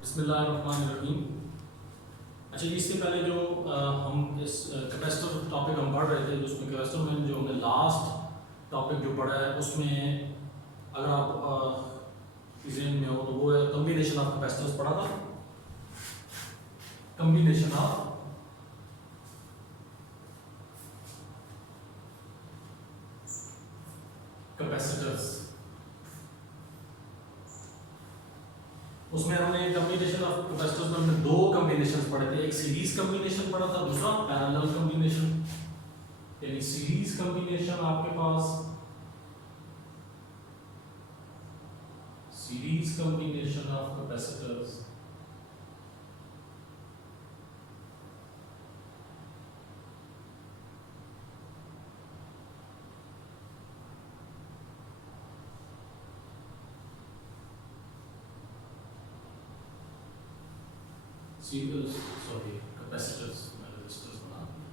बिस्मिल्लाहिर्रहमानिर्रहीम। अच्छा जी, इससे पहले जो हम इस कैपेसिटर टॉपिक हम पढ़ रहे थे, उसमें कैपेसिटर में जो हमने लास्ट टॉपिक जो पढ़ा है उसमें अगर आप ज़हन में हो तो वो है कम्बिनेशन ऑफ कैपेसिटर्स पढ़ा था। कम्बिनेशन ऑफ कैपेसिटर्स, उसमें हमने कम्बिनेशन ऑफ कैपेसिटर्स में हमने दो कम्बिनेशन पढ़े थे। एक सीरीज कम्बिनेशन पढ़ा था, दूसरा पैरेलल कम्बिनेशन। यानी सीरीज कम्बिनेशन आपके पास series combination of capacitors capacitors में रेजिस्टर्स बना दिए।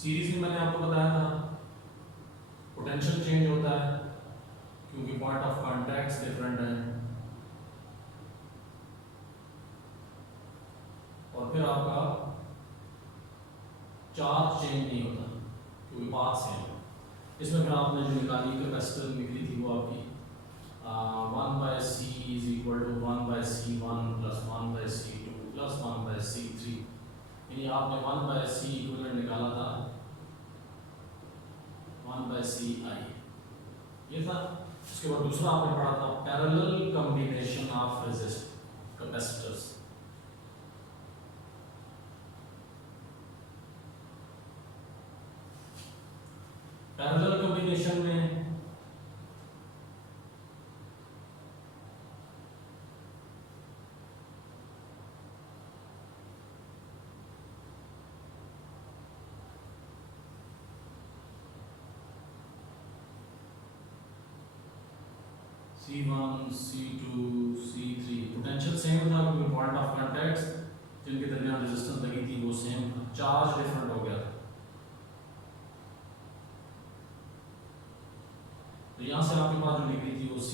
सीरीज में मैंने आपको बताया था पोटेंशियल चेंज होता है क्योंकि पॉइंट ऑफ कॉन्टैक्ट्स डिफरेंट हैं, और फिर आपका चार्ज चेंज नहीं होता क्योंकि पाथ सेम है। इसमें फिर आपने जो निकाली कैपेसिटर निकली थी वो आपकी 1/c is equal to 1/c1 plus 1/c2 plus 1/c3। यानी आपने 1/c इक्विवेलेंट निकाला था 1/ci, ये था। उसके बाद दूसरा आपने पढ़ा था parallel combination of resistor capacitors. Parallel combination में C1 C2 C3 potential same था क्योंकि पॉइंट ऑफ कॉन्टैक्ट्स जिनके दरमियान रेजिस्टेंस लगी थी वो सेम था, चार्ज डिफरेंट हो गया था। तो यहाँ से आपके पास जो निकली थी वो C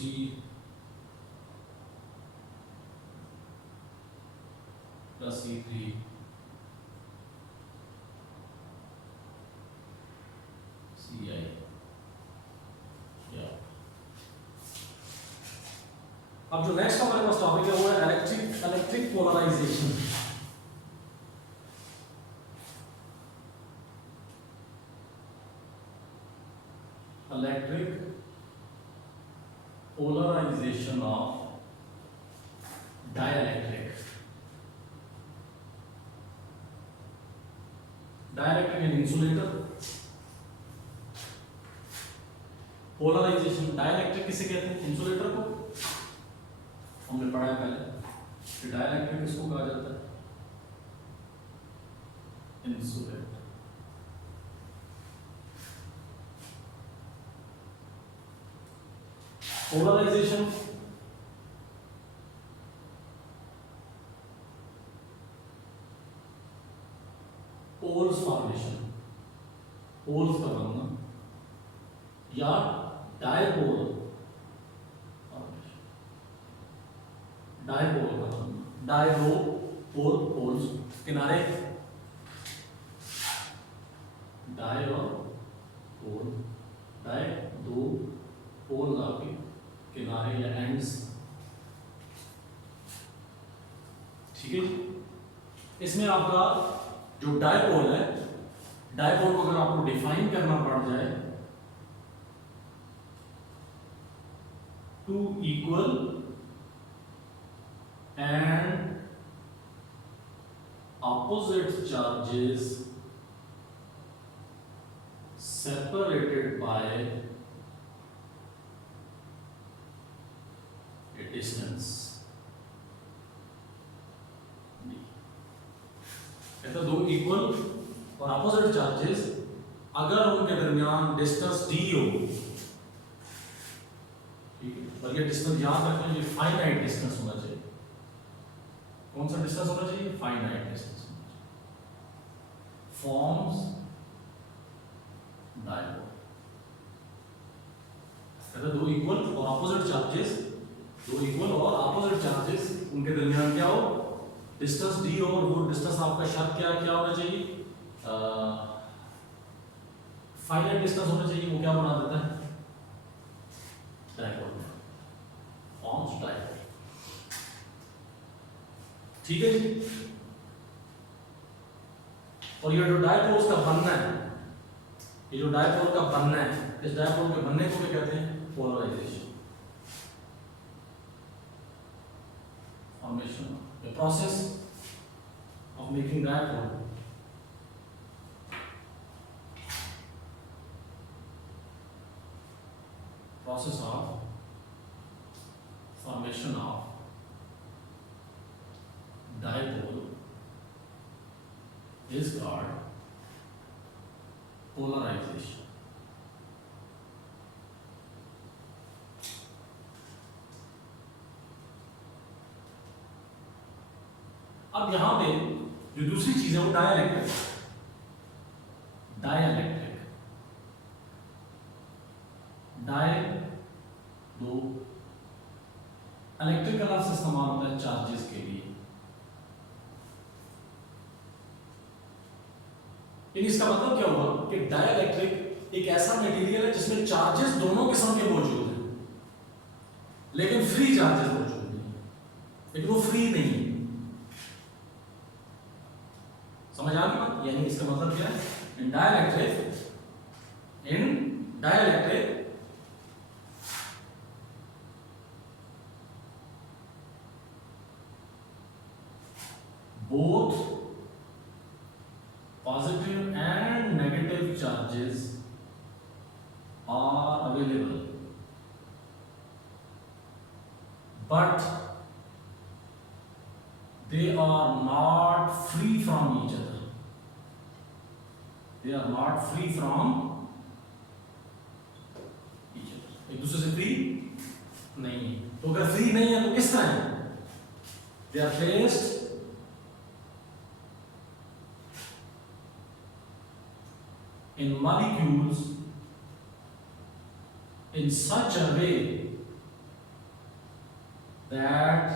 प्लस C3 CI। अब जो नेक्स्ट हमारे पास टॉपिक है वो है electric polarization. Electric polarization of dielectric. Dielectric and insulator. Polarization dielectric किसे कहते हैं? इंसुलेटर को। हमने पढ़ा है पहले कि डाइलेक्ट्रिक किसको कहा जाता है? Insulator. Polarization poles formation, poles का बनना या डायपोल फॉर्मेशन, डायपोल का बनना। डायरो पोल, पोल्स किनारे, डाय और पोल, डाय दो, पोल आपके किनारे या एंड्स। ठीक है जी। इसमें आपका जो डायपोल है, डायपोल को अगर आपको डिफाइन करना पड़ जाए, two equal and opposite charges separated by a distance d। कहता दो इक्वल और अपोजिट चार्जेस अगर उनके दरमियान डिस्टेंस d हो, ठीक है, और ये डिस्टेंस याद रखें, ये फाइनाइट डिस्टेंस होना चाहिए। कौन सा डिस्टेंस होना चाहिए? फाइनाइट डिस्टेंस होना चाहिए। Forms dipole. कहते हैं दो इक्वल और ऑपोजिट चार्जेस, दो इक्वल और ऑपोजिट चार्जेस उनके दरमियान क्या हो, डिस्टेंस d और वो डिस्टेंस आपका शर्त क्या होना चाहिए, फाइनाइट डिस्टेंस होना चाहिए। वो क्या बना देता है, डायपोल फॉर्म्स डायपोल। ठीक है जी। और ये जो डायपोल्स का बनना है, ये जो डायपोल का बनना है, इस डायपोल के बनने को क्या कहते हैं, polarization, formation, the process of making dipole. Process of formation of dipole is called polarization. अब यहां पे जो दूसरी चीज है वो डाइलेक्ट्रिक, डाइलेक्ट्रिक, डाई दो, इलेक्ट्रिक का लफ्ज इस्तेमाल होता है चार्जेस के लिए। इसका मतलब क्या हुआ कि डाइलेक्ट्रिक एक ऐसा मटेरियल है जिसमें चार्जेस दोनों किस्म के मौजूद हैं, लेकिन फ्री चार्जेस मौजूद नहीं, लेकिन वो फ्री नहीं है। समझ आ गई? यानी इसका मतलब क्या है, इन dielectric both positive and negative charges are available, but they are not free from each other. They are not free from each other. एक दूसरे से फ्री नहीं है। तो अगर फ्री नहीं है तो किस तरह है? They are placed in molecules in such a way that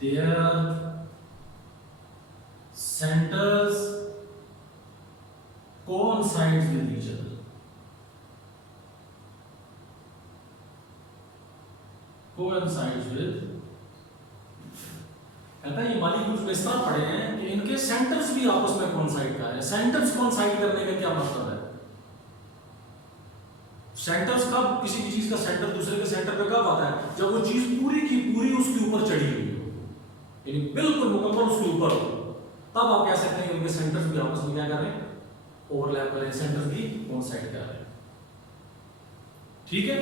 their centers coincides with each other. Coincides with, कहता है ये मॉलिक्यूल्स में इस तरह पड़े हैं कि इनके सेंटर्स भी आपस में कोइंसाइड कर रहे हैं। सेंटर्स कोइंसाइड करने का क्या मतलब है? सेंटर्स कब, किसी भी चीज का सेंटर दूसरे के सेंटर पे कब आता है? जब वो चीज पूरी की पूरी उसके ऊपर चढ़ी हुई हो, यानी बिल्कुल मुकम्मल उसके ऊपर हो, तब आप कह सकते हैं कि इनके सेंटर्स भी आपस में क्या कर रहे हैं, ओवरलैप कर रहे हैं, सेंटर्स भी कोइंसाइड कर रहे हैं। ठीक है।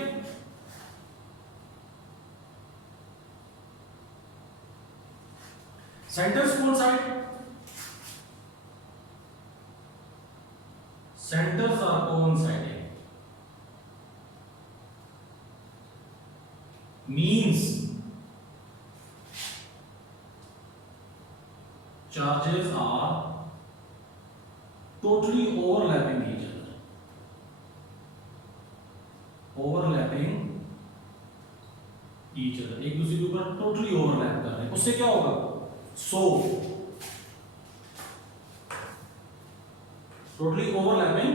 Centres coincide, centers are coinciding, means charges are totally overlapping each other, एक दूसरे के ऊपर टोटली ओवरलैप कर रहे हैं। उससे क्या होगा? So totally overlapping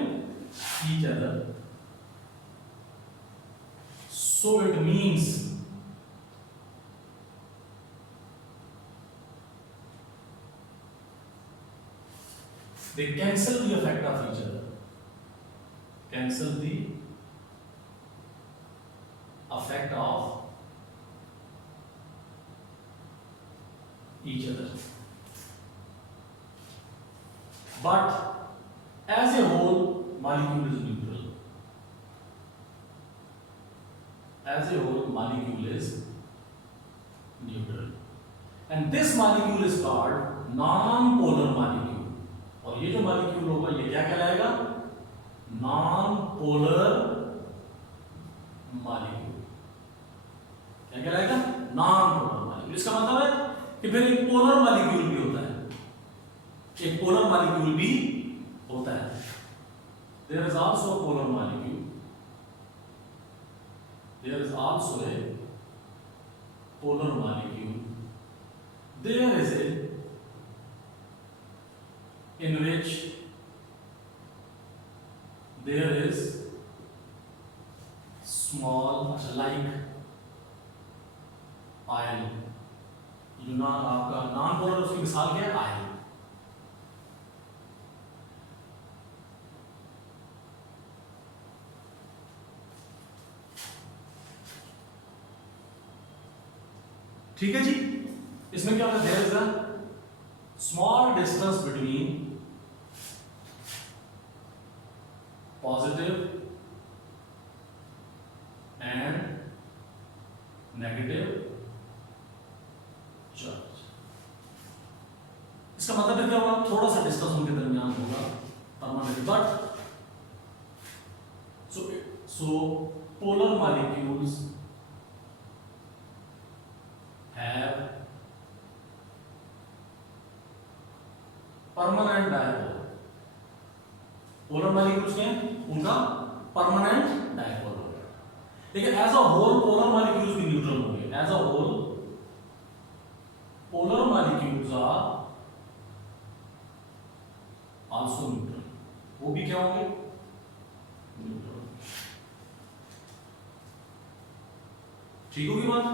each other, so it means they cancel the effect of each other, cancel the effect of each other, but as a whole molecule is neutral, as a whole molecule is neutral, and this molecule is called non-polar molecule। और ये जो molecule होगा ये क्या कहलाएगा? non-polar molecule। क्या कहलाएगा? non-polar molecule। इसका मतलब है कि फिर एक पोलर मॉलिक्यूल भी होता है, एक पोलर मॉलिक्यूल भी होता है। There is also polar molecule there is also a polar molecule. There is a in which there is small like oil, जो ना आपका नॉन पोलर उसकी मिसाल क्या है? आयल। ठीक है जी, इसमें क्या होता है? There is a small distance between positive and negative charge. इसका मतलब क्या होगा? थोड़ा सा डिस्टेंस उनके दरमियान होगा permanent, but so polar molecules have permanent dipole. Polar molecules के उनका परमानेंट डायपोल हो गया, लेकिन as a whole polar molecules भी न्यूट्रल हो गए। As a whole polar molecules are also neutral, वो भी क्या होंगे? न्यूट्रल। ठीक होगी बात?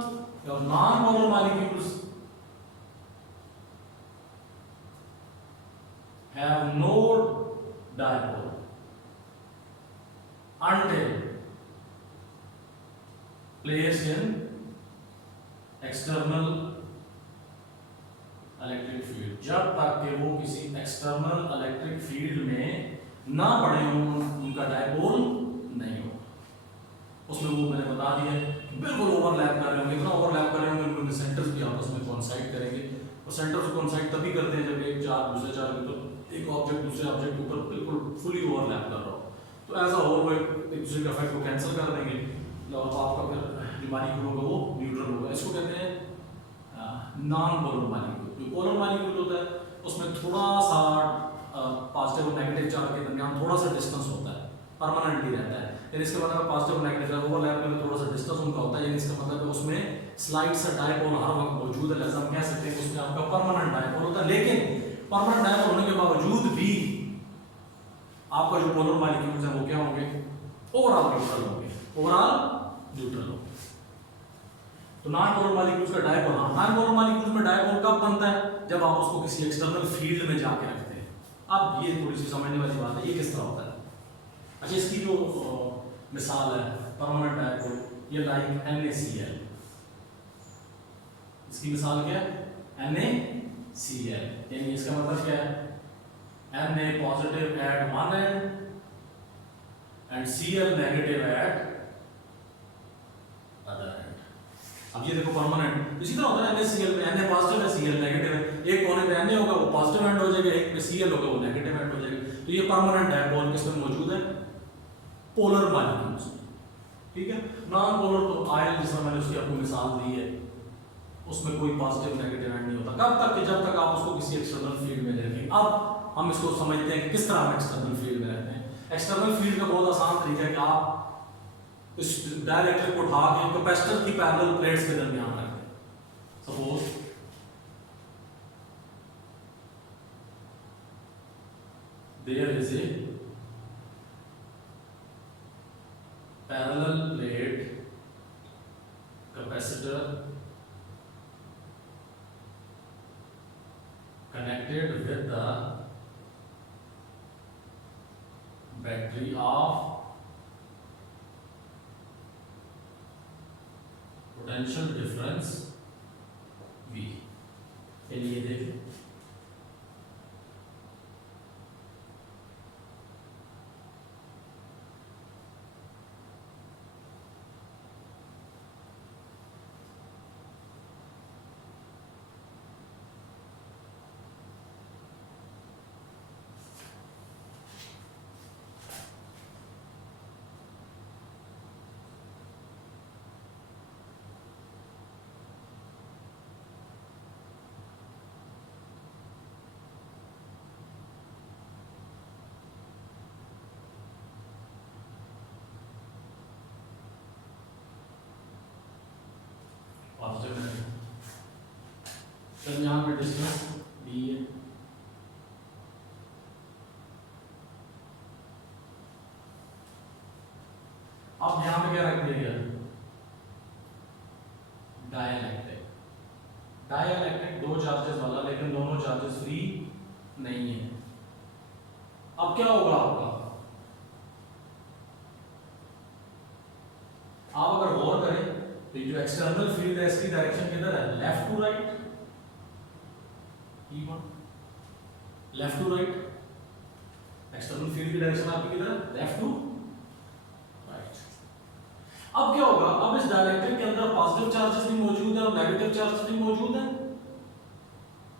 और non polar molecules have no dipole until placed in external electric field. जब तक कि वो किसी एक्सटर्नल इलेक्ट्रिक फील्ड में ना पड़े हों उनका डायपोल नहीं हो। उसमें वो मैंने बता दिया बिल्कुल ओवरलैप कर रहे होंगे, इतना ओवरलैप कर रहे होंगे उनके सेंटर्स भी आपस में कोइंसाइड करेंगे। और सेंटर्स कोइंसाइड तभी करते हैं जब एक चार्ज दूसरे चार्ज के तो एक ऑब्जेक्ट दूसरे ऑब्जेक्ट के ऊपर बिल्कुल फुली ओवरलैप कर रहा हो, तो एज अ होल वो एक दूसरे के इफेक्ट को कैंसिल कर देंगे, तो आपका फिर जो मॉलिक्यूल होगा वो न्यूट्रल होगा। इसको कहते हैं नॉन पोलर मॉलिक्यूल। जो पोलर मॉलिक्यूल होता है उसमें थोड़ा सा पॉजिटिव और नेगेटिव चार्ज के दरमियान थोड़ा सा डिस्टेंस होता है, परमानेंटली रहता है। यानी इसके मतलब पॉजिटिव और नेगेटिव चार्ज ओवरलैप में थोड़ा सा डिस्टेंस उनका होता है, यानी इसका मतलब उसमें स्लाइड सा डायपोल हर वक्त मौजूद है। हम कह सकते हैं कि उसमें आपका परमानेंट डायपोल होता है, लेकिन परमानेंट डायपोल होने के बावजूद भी आपका जो पोलर मॉलिक्यूल्स हैं वो क्या होंगे? ओवरऑल न्यूट्रल होंगे। ओवरऑल न्यूट्रल होंगे। तो नॉन पोलर मॉलिक्यूल्स का डायपोल, नॉन पोलर मॉलिक्यूल्स में डायपोल कब बनता है? जब आप उसको किसी एक्सटर्नल फील्ड में जाके रखते हैं। अब ये थोड़ी सी समझने वाली बात है, ये किस तरह होता है। अच्छा, इसकी जो मिसाल है परमानेंट डायपोल, ये लाइक NaCl, इसकी मिसाल क्या है? NaCl, यानी इसका मतलब क्या है? Na positive at one end and Cl negative at other end. अब ये देखो परमानेंट इसी तरह होता है। NaCl में Na पॉजिटिव है, Cl नेगेटिव है, एक कोने पे Na होगा वो पॉजिटिव एंड हो जाएगा, एक पे Cl होगा वो नेगेटिव एंड हो जाएगा। तो ये परमानेंट डायपोल किसमें मौजूद है? Polar molecules. ठीक है। नॉन पोलर तो आयल, जिसमें मैंने उसकी आपको मिसाल दी है, उसमें कोई पॉजिटिव नेगेटिव एंड नहीं होता। कब तक कि जब तक आप उसको किसी एक्सटर्नल फील्ड में रखें। अब हम इसको समझते हैं कि किस तरह हम एक्सटर्नल फील्ड में रहते हैं। एक्सटर्नल फील्ड का बहुत आसान तरीका है कि आप इस डाइलेक्ट्रिक को उठा के कैपेसिटर की पैरेलल प्लेट्स के दरमियान रख दें। Suppose there is a parallel plate capacitor connected with the battery of potential difference V। ये देखिए फिर यहाँ पे डिस्टेंस डी है। अब यहाँ पे क्या रख दिया गया, डाइलेक्ट्रिक। डाइलेक्ट्रिक दो चार्जेस वाला, लेकिन दोनों चार्जेस फ्री नहीं है। अब क्या होगा आपका, आप अगर गौर करें तो जो एक्सटर्नल फील्ड है इसकी डायरेक्शन किधर है, left to right, left to right. External field की डायरेक्शन आपकी किधर है, लेफ्ट टू राइट। अब क्या होगा, अब इस डाइलेक्ट्रिक के अंदर पॉजिटिव चार्जेस भी मौजूद है और नेगेटिव चार्जेस भी मौजूद है।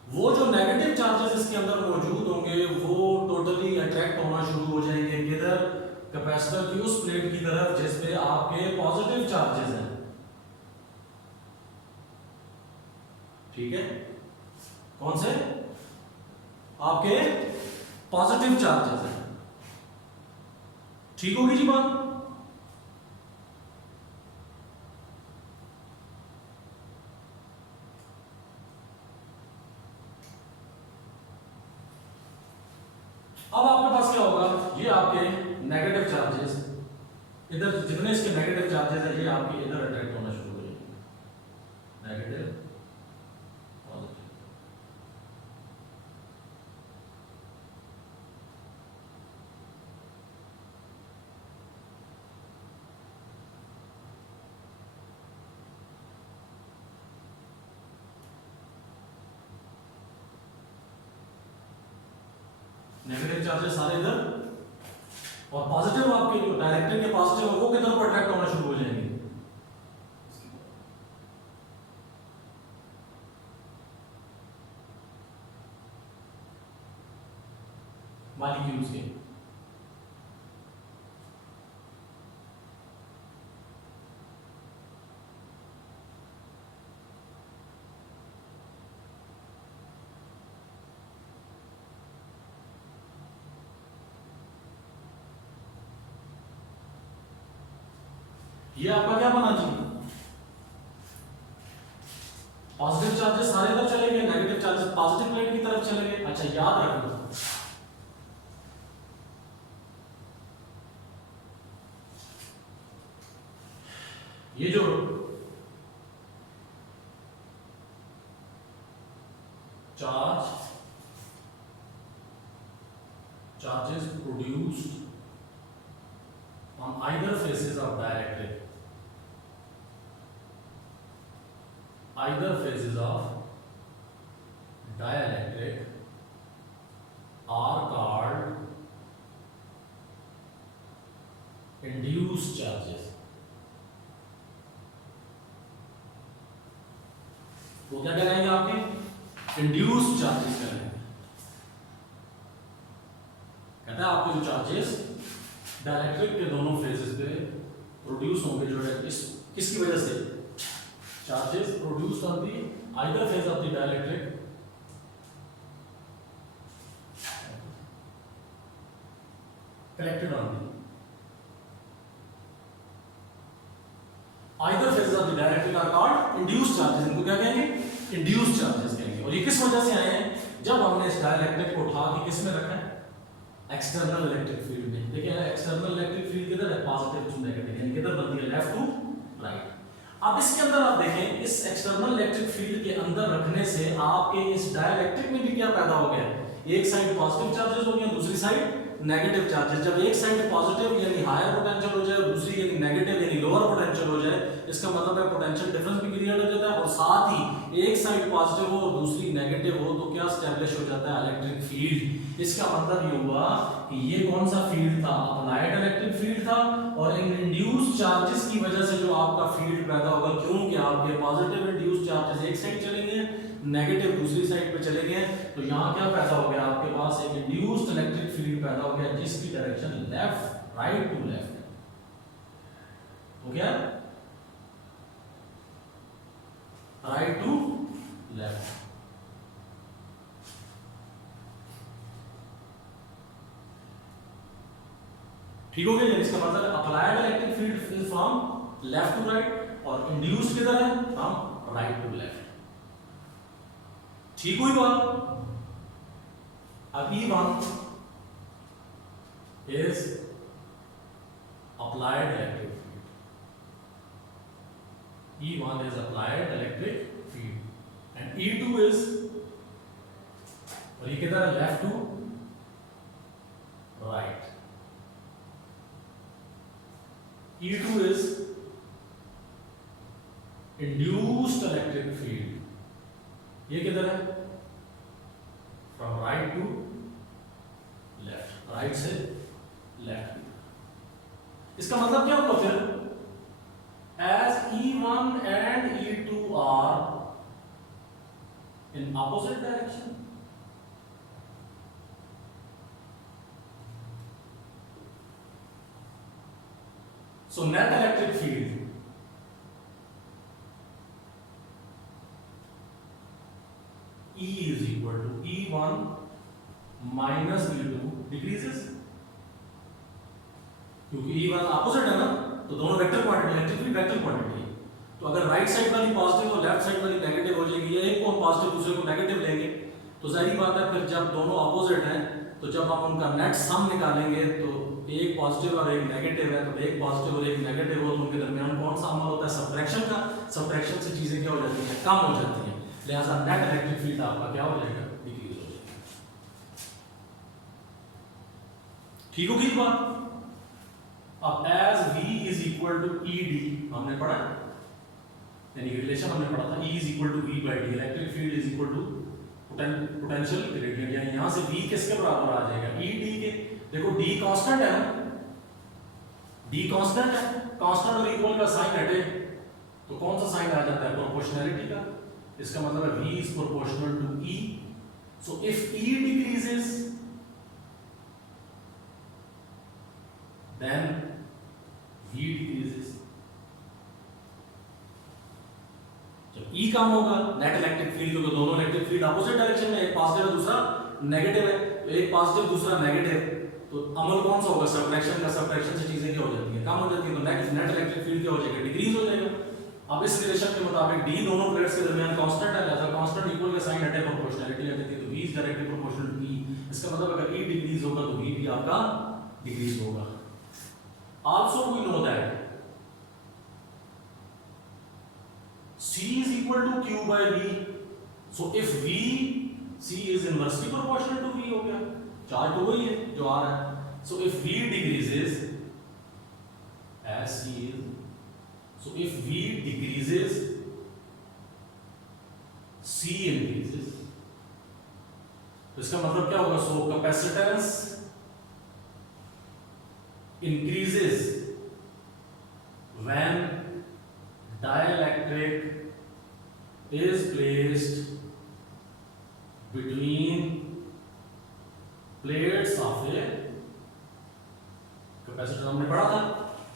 वो जो नेगेटिव चार्जेस इसके अंदर मौजूद होंगे वो टोटली अट्रैक्ट होना शुरू हो जाएंगे किधर, कैपेसिटर की उस प्लेट की तरफ जिस पे आपके पॉजिटिव चार्जेस हैं। ठीक है, कौन से, आपके पॉजिटिव चार्जेस हैं। ठीक होगी जी बात। अब आपके पास क्या होगा, ये आपके नेगेटिव चार्जेस, इधर जितने इसके नेगेटिव चार्जेस है ये आपके इधर अट्रैक्ट होना शुरू हो जाएंगे, नेगेटिव पॉजिटिव। नेगेटिव चार्जेस सारे इधर, और पॉजिटिव आपके जो डायरेक्ट्रिक के पॉजिटिव है वो किधर पर अट्रैक्ट होना शुरू हो जाएंगे, मॉलिक्यूल्स के। ये आपका क्या बना जी, पॉजिटिव चार्जेस सारे इधर चले गए, नेगेटिव चार्जेस पॉजिटिव प्लेट की तरफ चले गए। अच्छा याद रखना, ये जो charges produced on either faces of dielectric, either phases of dielectric are called induced charges। वो क्या कहलाएंगे आपके, इंड्यूस्ड चार्जेस कहलाएंगे। कहता है आपके जो चार्जेस डाइलेक्ट्रिक के दोनों फेजेस पे प्रोड्यूस होंगे, जो है किसकी वजह से, charges produced on the either face of the dielectric collected on the either face of the dielectric are called induced charges. इनको क्या कहेंगे, इंड्यूस्ड चार्जेस कहेंगे। और ये किस वजह से आए हैं, जब हमने इस डाइलेक्ट्रिक को उठा के किस में रखा है, एक्सटर्नल इलेक्ट्रिक फील्ड में। देखिए एक्सटर्नल इलेक्ट्रिक फील्ड किधर है, पॉजिटिव टू नेगेटिव, यानी किधर बनती है, लेफ्ट टू राइट। अब इसके अंदर आप देखें, इस एक्सटर्नल इलेक्ट्रिक फील्ड के अंदर रखने से आपके इस डाइलेक्ट्रिक में भी क्या पैदा हो गया, एक साइड पॉजिटिव चार्जेस हो गए, दूसरी साइड नेगेटिव चार्जेस। जब एक साइड पॉजिटिव यानी हायर पोटेंशियल हो जाए, दूसरी यानी नेगेटिव यानी लोअर पोटेंशियल हो जाए, इसका मतलब है पोटेंशियल डिफरेंस भी क्रिएट हो जाता है। और साथ ही एक साइड पॉजिटिव हो और दूसरी नेगेटिव हो तो क्या स्टैब्लिश हो जाता है, इलेक्ट्रिक फील्ड। इसका मतलब ये हुआ कि ये कौन सा फील्ड था, अप्लाइड इलेक्ट्रिक फील्ड था। और इन इंड्यूस्ड चार्जेस की वजह से जो आपका फील्ड पैदा होगा, क्योंकि आपके पॉजिटिव इंड्यूस्ड चार्जेस एक साइड चले गए, नेगेटिव दूसरी साइड पे चले गए, तो यहाँ क्या पैदा हो गया, आपके पास एक इंड्यूस्ड इलेक्ट्रिक फील्ड पैदा हो गया जिसकी direction left, right to left हो गया, राइट टू लेफ्ट। ठीक हो गया। इसका मतलब applied electric field is from left to right और इंड्यूस्ड किधर है, फ्रॉम राइट टू लेफ्ट। ठीक हुई बात। अब E1 is applied electric field. E1 is applied electric field and E2 is, और ये किधर है, left to right. E2 is induced electric field, ये किधर है, from right to left, right से लेफ्ट। इसका मतलब क्या हुआ फिर, as E1 and E2 are in opposite direction, so net electric field E is equal to E1 minus E2 decreases, क्योंकि E1 ऑपोजिट है ना, तो दोनों vector quantity, electric field vector quantity है। तो अगर राइट साइड वाली पॉजिटिव और लेफ्ट साइड वाली नेगेटिव हो जाएगी, या एक को पॉजिटिव दूसरे को नेगेटिव लेंगे, तो जाहिर बात है फिर जब दोनों ऑपोजिट हैं तो जब आप उनका नेट सम निकालेंगे तो एक पॉजिटिव और एक नेगेटिव है, तो एक पॉजिटिव और एक नेगेटिव हो तो उनके दरमियान कौन सा अमल होता है, सब्ट्रैक्शन का। सब्ट्रैक्शन से चीजें क्या हो जाती हैं, कम हो जाती हैं, लिहाजा नेट इलेक्ट्रिक फील्ड आपका क्या हो जाएगा, डिक्रीज हो जाएगा। ठीक होगी बात। अब as V is equal to ED हमने पढ़ा, यानी रिलेशन हमने पढ़ा था, E is equal to V by D, electric field is equal to potential gradient, यानी यहां से V किसके बराबर आ जाएगा, ED के। देखो D कांस्टेंट है ना, D कांस्टेंट है, कांस्टेंट और इक्वल का साइन हटे तो कौन सा साइन आ जाता है, प्रोपोर्शनैलिटी का। इसका मतलब है V is proportional to E, so if E decreases then V decreases। जब E कम होगा नेट इलेक्ट्रिक फील्ड, क्योंकि दोनों इलेक्ट्रिक फील्ड अपोजिट डायरेक्शन में, एक पॉजिटिव है दूसरा नेगेटिव है, तो एक पॉजिटिव दूसरा नेगेटिव, तो अमल कौन सा होगा, सब्ट्रैक्शन का। सब्ट्रैक्शन से चीजें क्या हो जाती हैं, कम हो जाती है, तो नेट इलेक्ट्रिक फील्ड क्या हो जाएगा, डिक्रीज हो जाएगा। अब इस रिलेशन के मुताबिक D दोनों प्लेट्स के दरमियान कांस्टेंट है, लिहाजा कांस्टेंट इक्वल का साइन हटे, प्रोपोर्शनैलिटी आ जाती है, तो V is directly proportional to E। इसका मतलब अगर E डिक्रीज होगा तो V भी आपका डिक्रीज होगा। Also we know that C is equal to Q by V, so if V, C is inversely proportional to V हो गया, चार्ज तो वही है जो आ रहा है। So if V decreases as C is, so if V decreases, C increases, तो इसका मतलब क्या होगा, so capacitance increases when dielectric is placed between plates of a capacitor. हमने पढ़ा था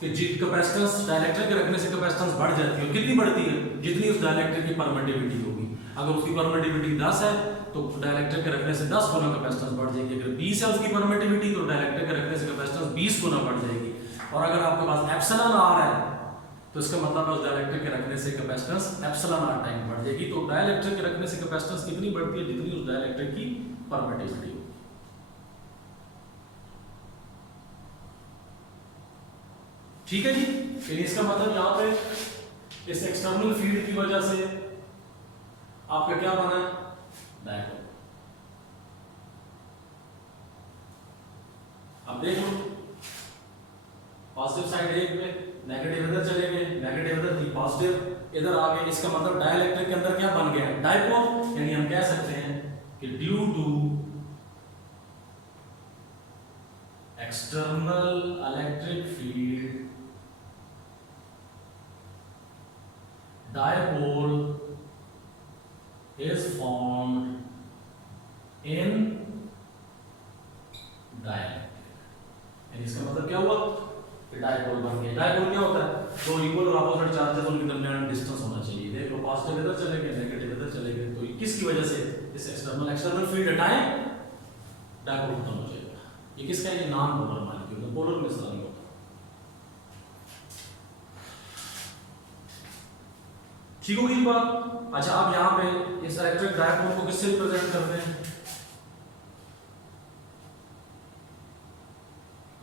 कि कैपेसिटेंस डाइलेक्ट्रिक के रखने से कैपेसिटेंस बढ़ जाती है, कितनी बढ़ती है, जितनी उस डाइलेक्ट्रिक की परमिटिविटी होगी। अगर उसकी परमिटिविटी 10 है तो डाइलेक्ट्रिक के रखने से 10 गुना कैपेसिटेंस बढ़ जाएगी। अगर 20 है उसकी परमिटिविटी तो डाइलेक्ट्रिक के रखने से कैपेसिटेंस 20 गुना बढ़ जाएगी। और अगर आपके पास एप्सिलॉन आर है तो इसका मतलब है उस डाइलेक्ट्रिक के रखने से कैपेसिटेंस एप्सिलॉन आर टाइम बढ़ जाएगी। तो डाइलेक्ट्रिक के रखने से कैपेसिटेंस कितनी बढ़ती है, जितनी उस डाइलेक्ट्रिक की परमिटिविटी होगी। ठीक है जी। फिर इसका मतलब यहां पे इस एक्सटर्नल फील्ड की वजह से आपका क्या बना, डायपोल। अब देखो पॉजिटिव साइड एक पे, नेगेटिव इधर चले गए, नेगेटिव इधर थी, पॉजिटिव इधर आ गए। इसका मतलब डाइलेक्ट्रिक के अंदर क्या बन गया, डायपोल। यानी हम कह सकते हैं कि due to external electric field dipole is formed in dielectric। यानी इसका मतलब क्या हुआ कि डायपोल बन गया। डायपोल क्या होता है, दो इक्वल और अपोजिट चार्जेस उनके दरमियान डिस्टेंस होना चाहिए। देखो पॉजिटिव इधर चले गए, नेगेटिव इधर चले गए, तो किसकी वजह से, इस एक्सटर्नल फील्ड हटाएं, डायपोल खत्म हो जाएगा। ये किसका है, ये नॉन पोलर मॉलिक्यूल, पोलर में इस्तेमाल होता है। ठीक होगी ये बात। अच्छा अब यहाँ पे इस इलेक्ट्रिक डायपोल को किससे रिप्रेजेंट करते हैं?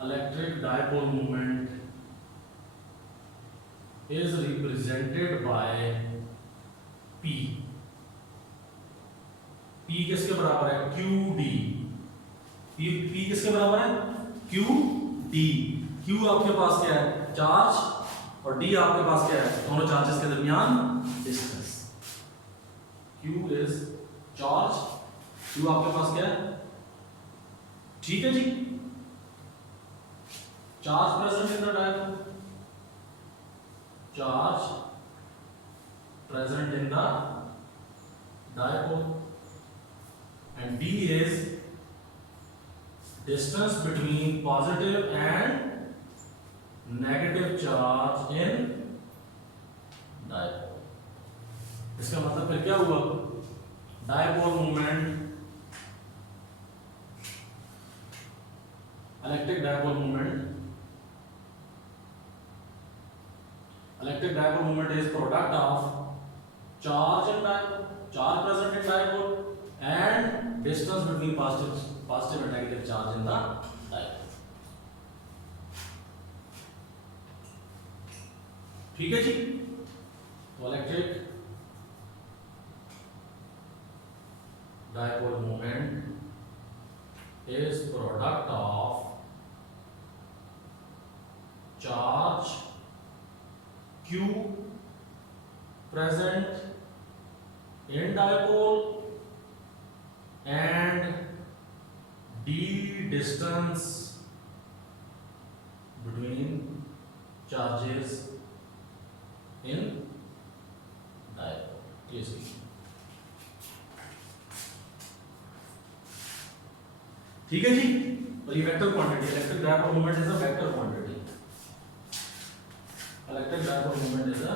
Electric dipole moment is represented by P. P किसके बराबर है? QD. P किसके बराबर है? QD. Q आपके पास क्या है? चार्ज, और D आपके पास क्या है? दोनों चार्जेस के दरमियान distance. Q is charge, Q आपके पास क्या है? ठीक है जी. Charge present in the dipole, charge present in the dipole, and D is distance between positive and negative charge in dipole. इसका मतलब फिर क्या हुआ? Dipole moment, electric dipole moment, electric dipole moment is product of charge and dipole, charge present in dipole, and distance between positive and negative charge in the dipole. ठीक है जी. तो electric dipole moment is product of charge Q present in dipole and D distance between charges in dipole. ये सही. ठीक है जी. और ये vector quantity, electric dipole moment is a vector quantity. Electric dipole moment is a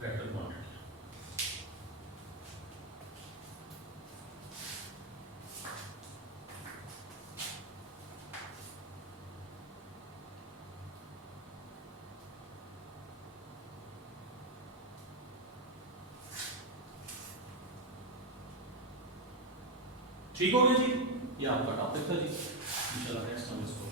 vector quantity. ठीक हो गया जी. ये आपका टॉपिक था जी. इंशाल्लाह नेक्स्ट हम इसको